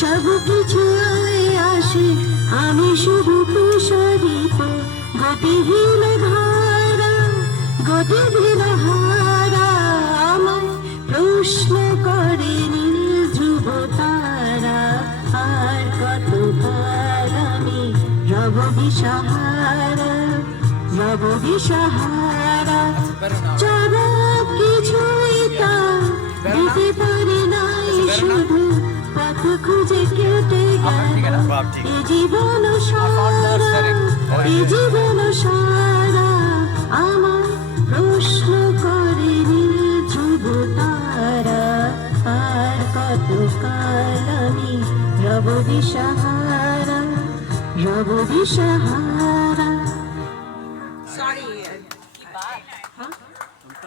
সব কিছু আসে আমি শুধু প্রসারিত গতিহীন ধারা গতিহীন হারা আমার প্রশ্ন করে নীল ধ্রুব তারা আর কতকাল আমি রব দিশাহারা রব দিশাহারা যারা কিছুই তা দিতে পারি নাই শুধু পথ খুঁজে কেটে গেল এ জীবন সারা এ জীবন সারা আমার প্রশ্ন করে নীল ধ্রুব তারা আর কতকাল আমি রব দিশাহারা রব দিশাহারা। Sorry. Huh?